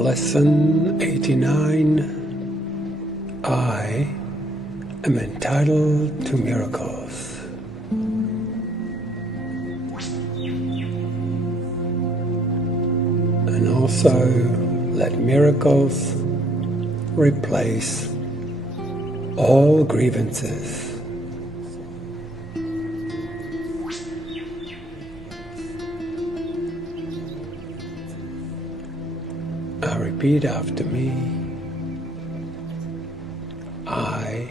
Lesson 89. I am entitled to miracles. And also let miracles replace all grievances. Repeat after me. I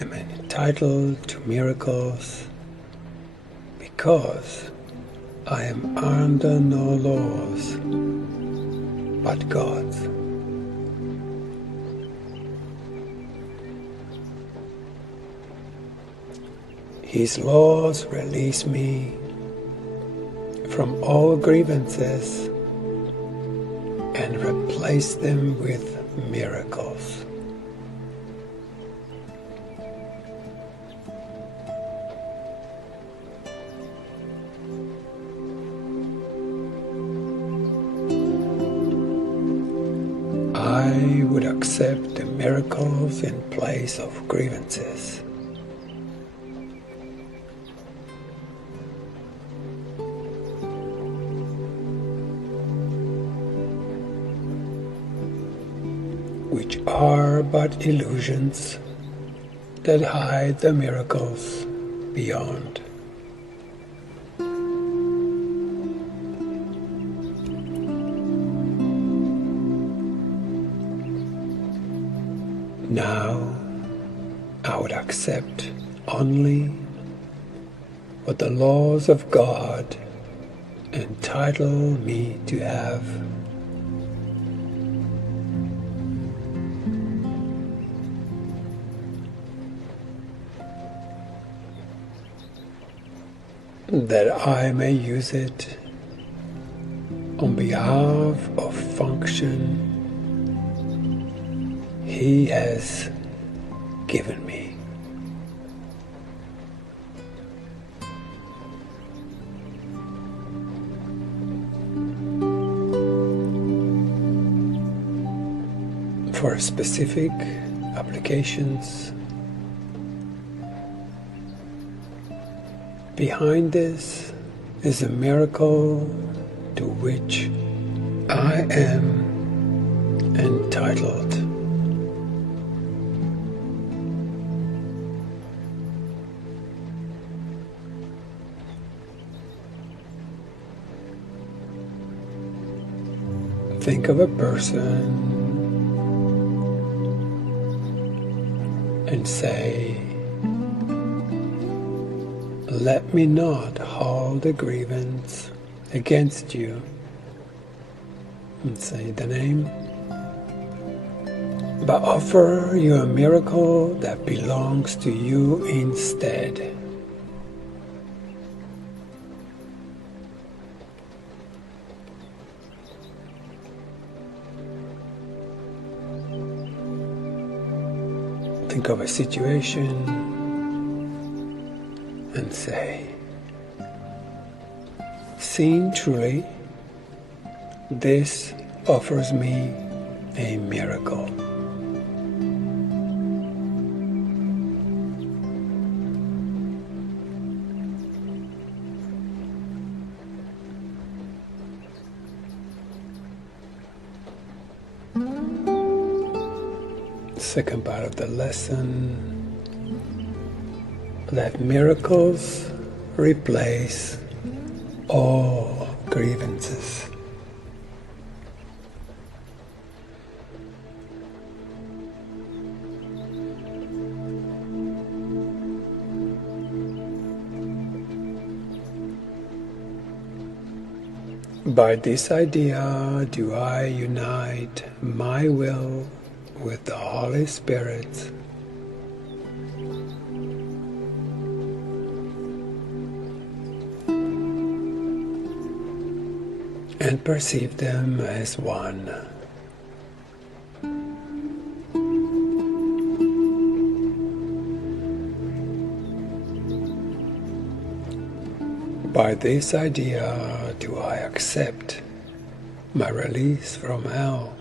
am entitled to miracles because I am under no laws but God's. His laws release me from all grievances and replace them with miracles. I would accept the miracles in place of grievances. Which are but illusions that hide the miracles beyond. Now I would accept only what the laws of God entitle me to have. That I may use it on behalf of function He has given me. For specific applications, behind this is a miracle to which I am entitled. Think of a person and say, "Let me not hold a grievance against you," and say the name, but offer you a miracle that belongs to you instead. Think of a situation and say, "Seen truly, this offers me a miracle." Second part of the lesson, let miracles replace all grievances. By this idea do I unite my will with the Holy Spirit and perceive them as one. By this idea do I accept my release from hell.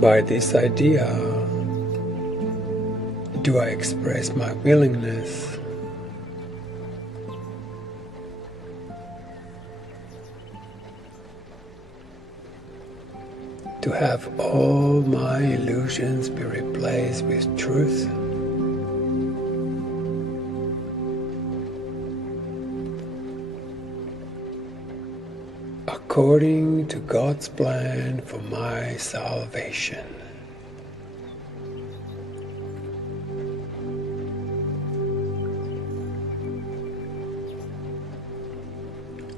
By this idea, do I express my willingness to have all my illusions be replaced with truth? According to God's plan for my salvation.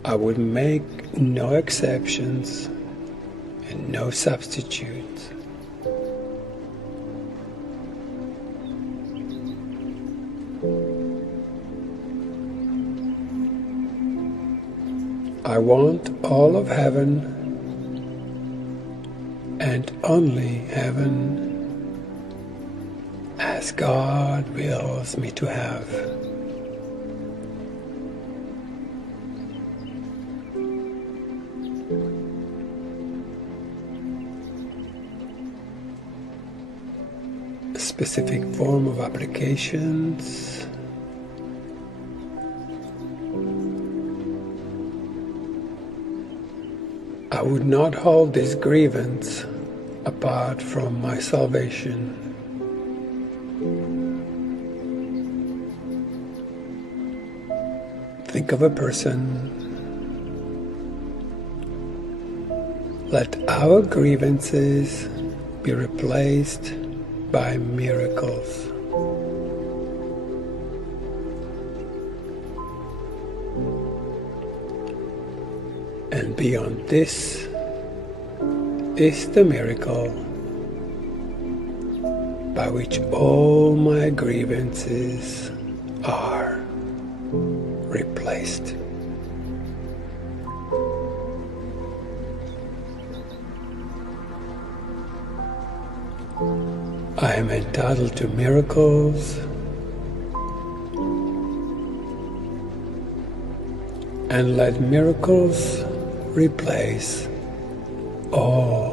I would make no exceptions and no substitutes. I want all of heaven and only heaven as God wills me to have. A specific form of applications. I would not hold this grievance apart from my salvation. Think of a person. Let our grievances be replaced by miracles. And beyond this is the miracle by which all my grievances are replaced. I am entitled to miracles, and let miracles replace all